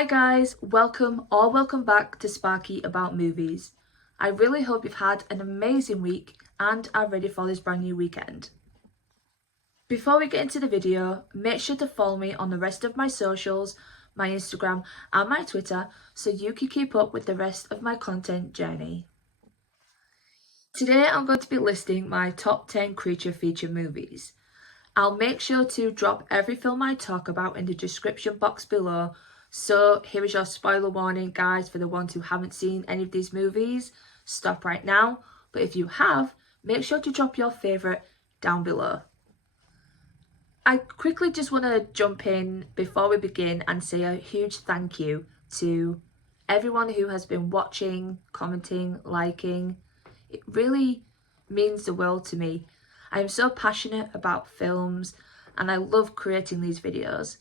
Hi guys, welcome back to Sparky About Movies. I really hope you've had an amazing week and are ready for this brand new weekend. Before we get into the video, make sure to follow me on the rest of my socials, my Instagram and my Twitter so you can keep up with the rest of my content journey. Today I'm going to be listing my top 10 creature feature movies. I'll make sure to drop every film I talk about in the description box below. So here is your spoiler warning, guys, for the ones who haven't seen any of these movies. Stop right now, but if you have, make sure to drop your favourite down below. I quickly just want to jump in before we begin and say a huge thank you to everyone who has been watching, commenting, liking. It really means the world to me. I am so passionate about films and I love creating these videos.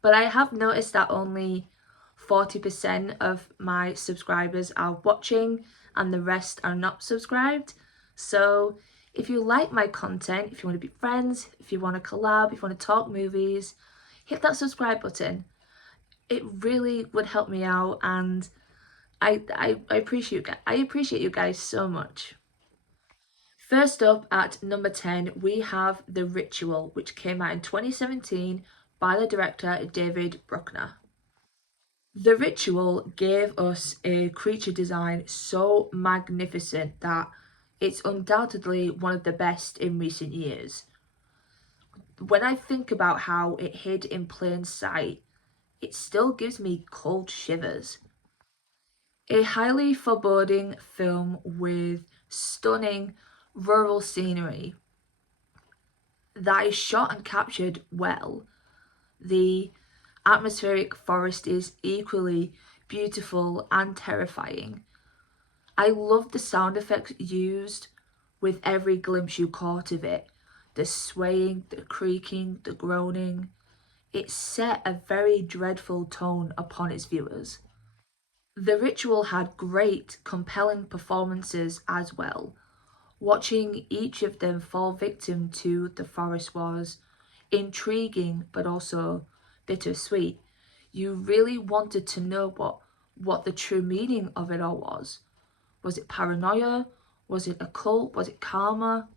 But I have noticed that only 40% of my subscribers are watching and the rest are not subscribed. So if you like my content, if you want to be friends, if you want to collab, if you want to talk movies, hit that subscribe button. It really would help me out and I appreciate you guys so much. First up at number 10, we have The Ritual, which came out in 2017 by the director David Bruckner. The Ritual gave us a creature design so magnificent that it's undoubtedly one of the best in recent years. When I think about how it hid in plain sight, it still gives me cold shivers. A highly foreboding film with stunning rural scenery that is shot and captured well. The atmospheric forest is equally beautiful and terrifying. I love the sound effects used with every glimpse you caught of it. The swaying, the creaking, the groaning. It set a very dreadful tone upon its viewers. The Ritual had great, compelling performances as well. Watching each of them fall victim to the forest was intriguing but also bittersweet. You really wanted to know what the true meaning of it all was. Was it paranoia? Was it a cult? Was it karma?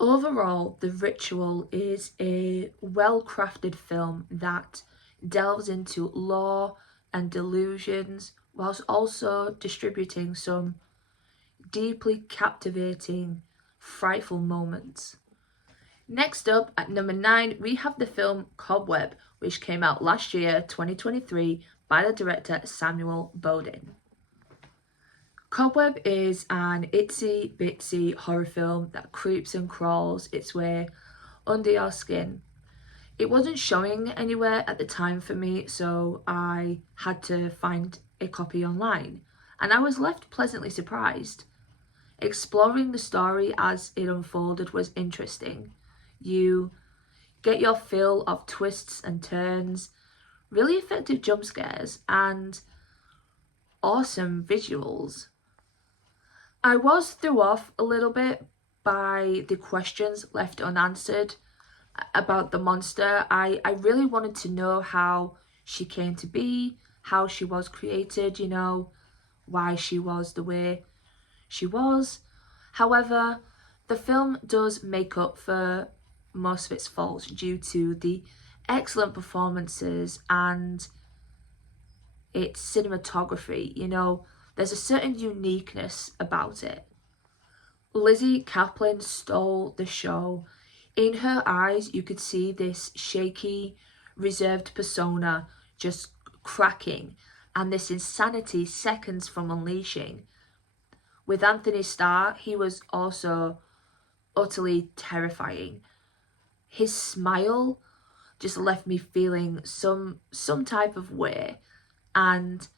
Overall, The Ritual is a well-crafted film that delves into lore and delusions whilst also distributing some deeply captivating, frightful moments. Next up at number 9, we have the film Cobweb, which came out last year, 2023, by the director Samuel Bodin. Cobweb is an itsy bitsy horror film that creeps and crawls its way under your skin. It wasn't showing anywhere at the time for me, so I had to find a copy online, and I was left pleasantly surprised. Exploring the story as it unfolded was interesting. You get your fill of twists and turns, really effective jump scares, and awesome visuals. I was threw off a little bit by the questions left unanswered about the monster. I really wanted to know how she came to be, how she was created, why she was the way she was. However, the film does make up for most of its faults due to the excellent performances and its cinematography. There's a certain uniqueness about it. Lizzie Kaplan stole the show. In her eyes, you could see this shaky, reserved persona just cracking, and this insanity seconds from unleashing. With Anthony Starr, he was also utterly terrifying. His smile just left me feeling some type of way, and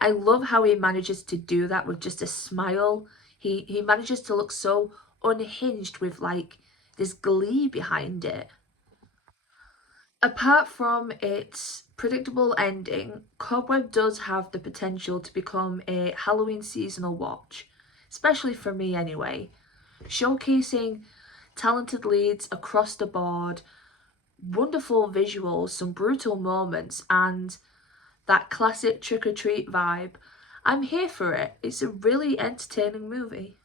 I love how he manages to do that with just a smile. He manages to look so unhinged with like this glee behind it. Apart from its predictable ending, Cobweb does have the potential to become a Halloween seasonal watch, especially for me anyway, showcasing talented leads across the board, wonderful visuals, some brutal moments, and That classic trick-or-treat vibe. I'm here for it. It's a really entertaining movie.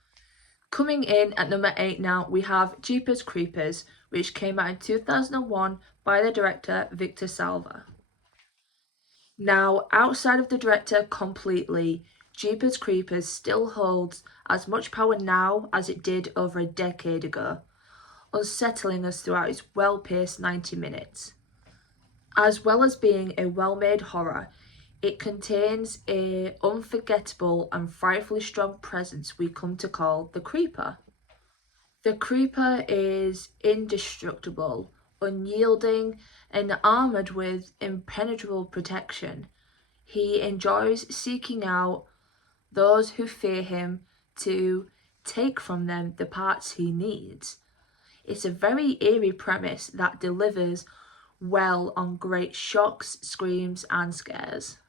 Coming in at number 8 now, we have Jeepers Creepers, which came out in 2001 by the director Victor Salva. Now, outside of the director completely, Jeepers Creepers still holds as much power now as it did over a decade ago, unsettling us throughout its well-paced 90 minutes. As well as being a well-made horror, it contains an unforgettable and frightfully strong presence we come to call the Creeper. The Creeper is indestructible, unyielding, and armoured with impenetrable protection. He enjoys seeking out those who fear him to take from them the parts he needs. It's a very eerie premise that delivers well on great shocks, screams, and scares.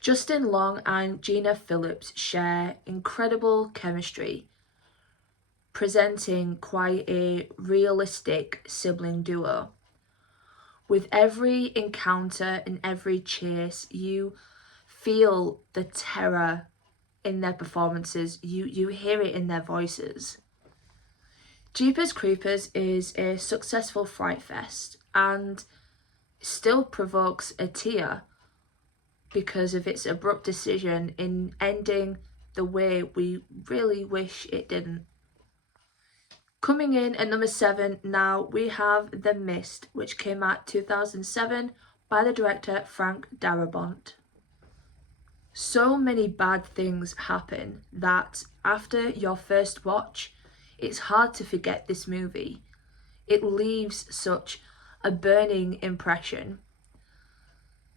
Justin Long and Gina Phillips share incredible chemistry, presenting quite a realistic sibling duo. With every encounter and every chase, you feel the terror in their performances. You hear it in their voices. Jeepers Creepers is a successful fright fest and still provokes a tear because of its abrupt decision in ending the way we really wish it didn't. Coming in at number 7 now, we have The Mist, which came out 2007 by the director Frank Darabont. So many bad things happen that after your first watch, it's hard to forget this movie. It leaves such a burning impression,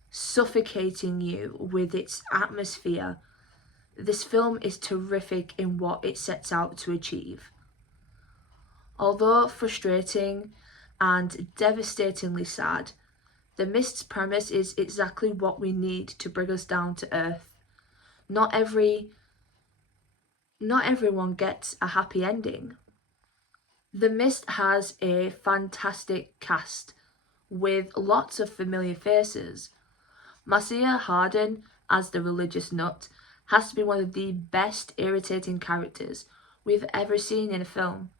suffocating you with its atmosphere. This film is terrific in what it sets out to achieve. Although frustrating and devastatingly sad, The Mist's premise is exactly what we need to bring us down to earth. Not everyone gets a happy ending. The Mist has a fantastic cast with lots of familiar faces. Marcia Harden as the religious nut has to be one of the best irritating characters we've ever seen in a film,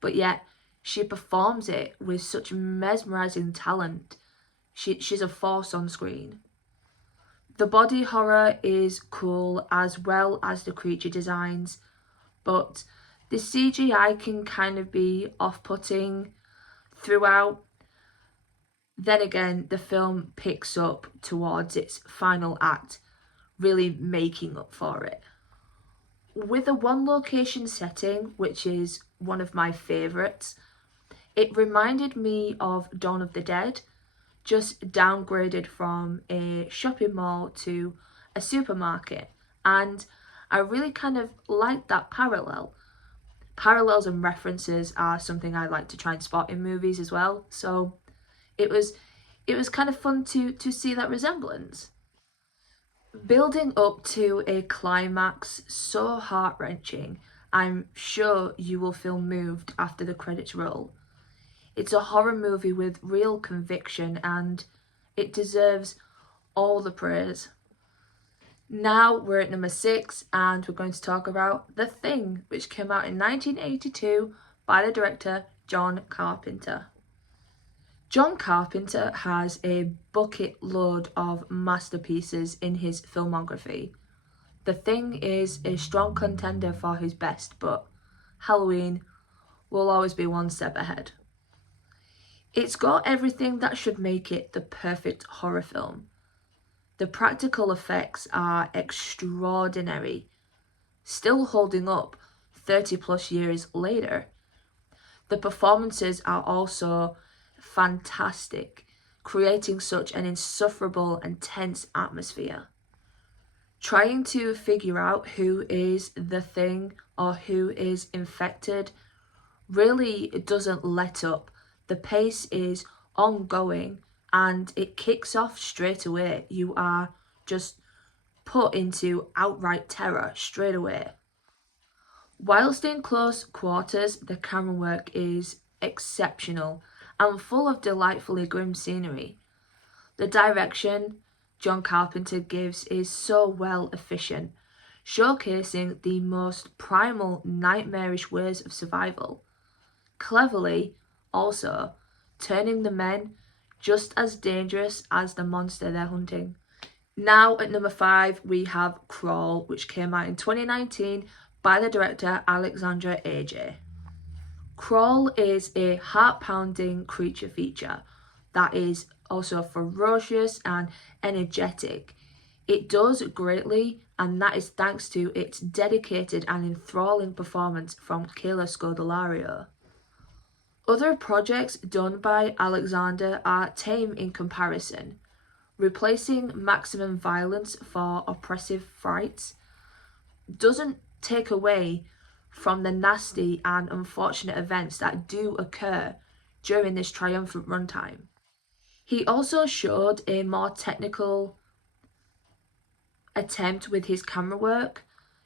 but yet she performs it with such mesmerising talent. She's a force on screen. The body horror is cool as well as the creature designs, but the CGI can kind of be off-putting throughout. Then again, the film picks up towards its final act, really making up for it. With a one location setting, which is one of my favourites, it reminded me of Dawn of the Dead, just downgraded from a shopping mall to a supermarket, and I really kind of liked that parallel. Parallels and references are something I like to try and spot in movies as well, so it was kind of fun to see that resemblance. Building up to a climax so heart-wrenching, I'm sure you will feel moved after the credits roll. It's a horror movie with real conviction and it deserves all the praise. Now we're at number 6 and we're going to talk about The Thing, which came out in 1982 by the director John Carpenter. John Carpenter has a bucket load of masterpieces in his filmography. The Thing is a strong contender for his best, but Halloween will always be one step ahead. It's got everything that should make it the perfect horror film. The practical effects are extraordinary, still holding up 30 plus years later. The performances are also fantastic, creating such an insufferable and tense atmosphere. Trying to figure out who is the thing or who is infected really doesn't let up. The pace is ongoing and it kicks off straight away. You are just put into outright terror straight away. Whilst in close quarters, the camera work is exceptional and full of delightfully grim scenery. The direction, John Carpenter gives is so well efficient, showcasing the most primal, nightmarish ways of survival. Cleverly, also, turning the men just as dangerous as the monster they're hunting. Now at number 5 we have Crawl, which came out in 2019 by the director Alexandra AJ. Crawl is a heart-pounding creature feature that is also ferocious and energetic. It does greatly, and that is thanks to its dedicated and enthralling performance from Kayla Scodelario. Other projects done by Alexander are tame in comparison, replacing maximum violence for oppressive frights doesn't take away from the nasty and unfortunate events that do occur during this triumphant runtime. He also showed a more technical attempt with his camera work.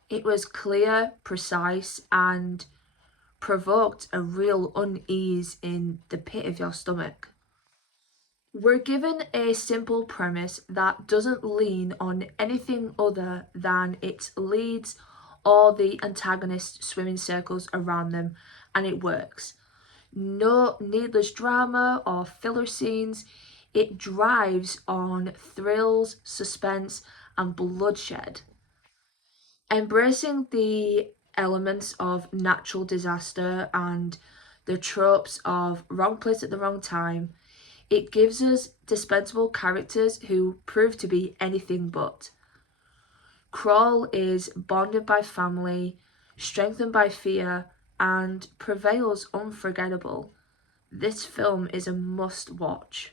It was clear, precise, and provoked a real unease in the pit of your stomach. We're given a simple premise that doesn't lean on anything other than its leads or the antagonists swimming circles around them, and it works. No needless drama or filler scenes. It drives on thrills, suspense, and bloodshed. Embracing the elements of natural disaster and the tropes of wrong place at the wrong time, it gives us dispensable characters who prove to be anything but. Crawl is bonded by family, strengthened by fear, and prevails unforgettable. This film is a must watch.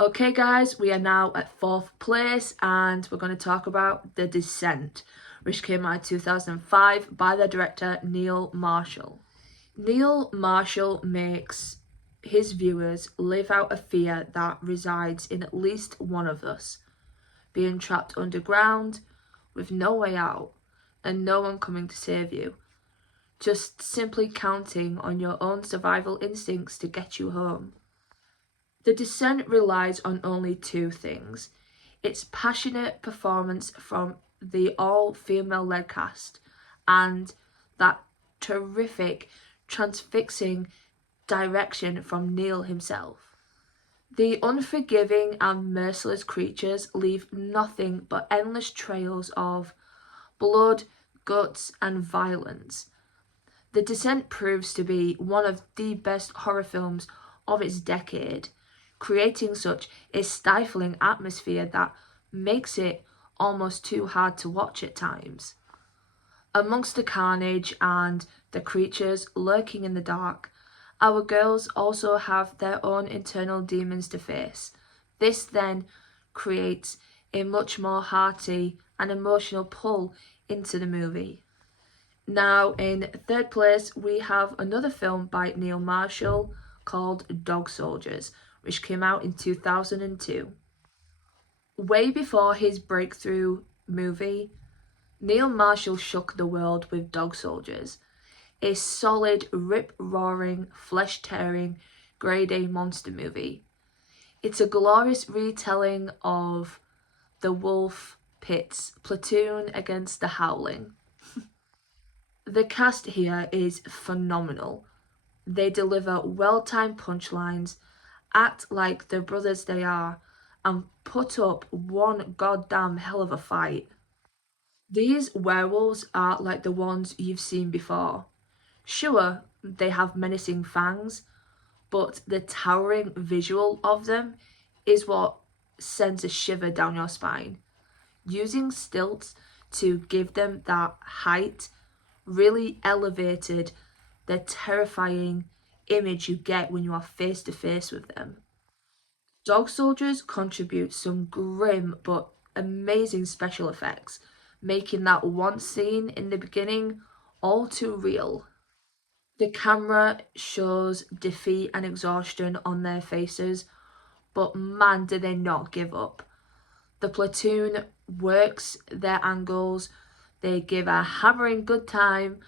Okay guys, we are now at 4th place and we're going to talk about The Descent, which came out in 2005 by the director Neil Marshall. Neil Marshall makes his viewers live out a fear that resides in at least one of us, being trapped underground with no way out and no one coming to save you, just simply counting on your own survival instincts to get you home. The Descent relies on only 2 things: its passionate performance from the all-female led cast and that terrific, transfixing direction from Neil himself. The unforgiving and merciless creatures leave nothing but endless trails of blood, guts, and violence. The Descent proves to be one of the best horror films of its decade, creating such a stifling atmosphere that makes it almost too hard to watch at times. Amongst the carnage and the creatures lurking in the dark, our girls also have their own internal demons to face. This then creates a much more hearty and emotional pull into the movie. Now in 3rd place we have another film by Neil Marshall called Dog Soldiers, which came out in 2002. Way before his breakthrough movie, Neil Marshall shook the world with Dog Soldiers, a solid, rip-roaring, flesh-tearing, grade A monster movie. It's a glorious retelling of the Wolf Pit's Platoon against the Howling. The cast here is phenomenal. They deliver well-timed punchlines, act like the brothers they are, and put up one goddamn hell of a fight. These werewolves are like the ones you've seen before. Sure, they have menacing fangs, but the towering visual of them is what sends a shiver down your spine. Using stilts to give them that height really elevated the terrifying image you get when you are face to face with them. Dog Soldiers contribute some grim but amazing special effects, making that one scene in the beginning all too real. The camera shows defeat and exhaustion on their faces, but man do they not give up. The platoon works their angles, they give a hammering good time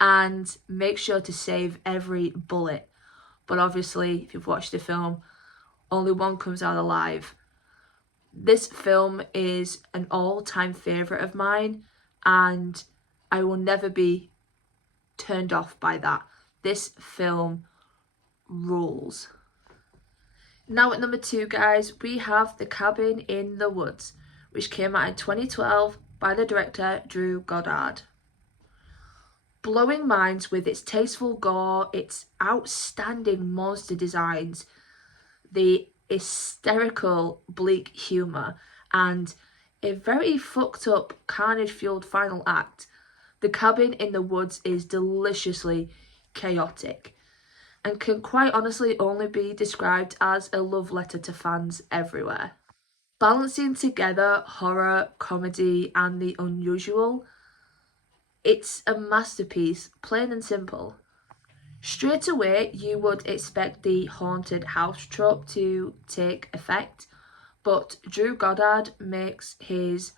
and make sure to save every bullet. But obviously, if you've watched the film, only one comes out alive. This film is an all-time favourite of mine, and I will never be turned off by that. This film rules. Now at number 2, guys, we have The Cabin in the Woods, which came out in 2012 by the director Drew Goddard. Blowing minds with its tasteful gore, its outstanding monster designs, the hysterical bleak humour, and a very fucked up carnage-fueled final act, The Cabin in the Woods is deliciously chaotic and can quite honestly only be described as a love letter to fans everywhere. Balancing together horror, comedy and the unusual, it's a masterpiece, plain and simple. Straight away, you would expect the haunted house trope to take effect, but Drew Goddard makes his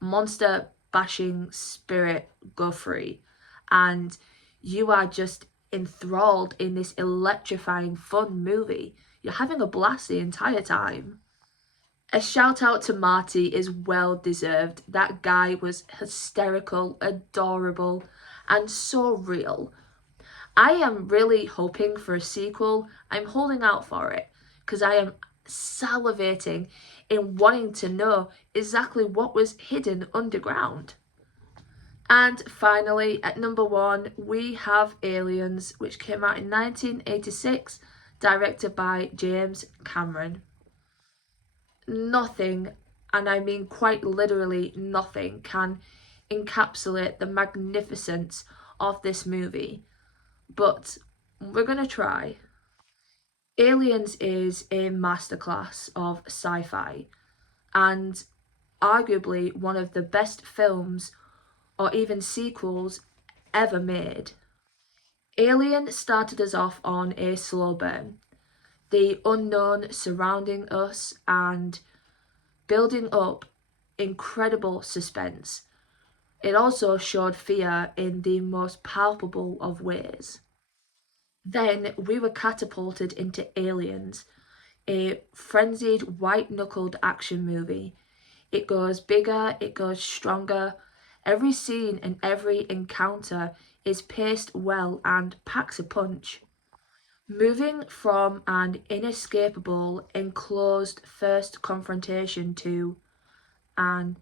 monster bashing spirit go free, and you are just enthralled in this electrifying fun movie. You're having a blast the entire time. A shout out to Marty is well deserved. That guy was hysterical, adorable, and so real. I am really hoping for a sequel. I'm holding out for it because I am salivating in wanting to know exactly what was hidden underground. And finally, at number 1, we have Aliens, which came out in 1986, directed by James Cameron. Nothing, and I mean quite literally nothing, can encapsulate the magnificence of this movie, but we're gonna try. Aliens is a masterclass of sci-fi and arguably one of the best films or even sequels ever made. Alien started us off on a slow burn, the unknown surrounding us and building up incredible suspense. It also showed fear in the most palpable of ways. Then we were catapulted into Aliens, a frenzied white-knuckled action movie. It goes bigger, it goes stronger. Every scene and every encounter is paced well and packs a punch. Moving from an inescapable, enclosed first confrontation to an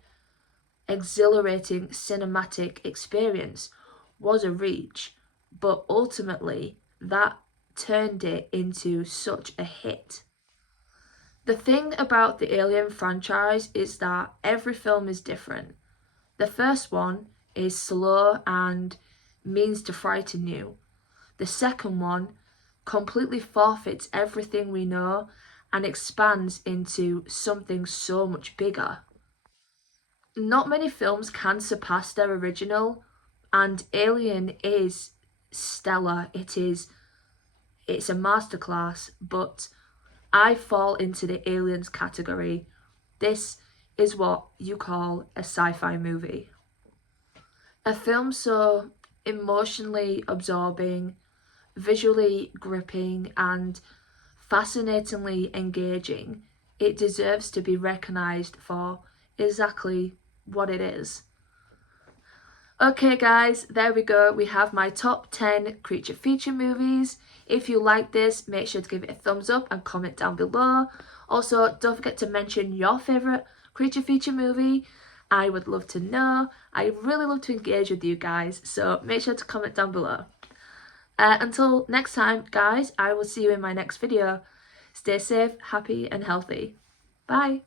exhilarating cinematic experience was a reach, but ultimately that turned it into such a hit. The thing about the Alien franchise is that every film is different. The first one is slow and means to frighten you. The second one completely forfeits everything we know and expands into something so much bigger. Not many films can surpass their original, and Alien is stellar. It's a masterclass, but I fall into the Aliens category. This is what you call a sci-fi movie. A film so emotionally absorbing, visually gripping and fascinatingly engaging, it deserves to be recognised for exactly what it is. Okay guys, there we go. We have my top 10 creature feature movies. If you like this, make sure to give it a thumbs up and comment down below. Also, don't forget to mention your favourite creature feature movie. I would love to know. I really love to engage with you guys, so make sure to comment down below. Until next time, guys, I will see you in my next video. Stay safe, happy and healthy. Bye.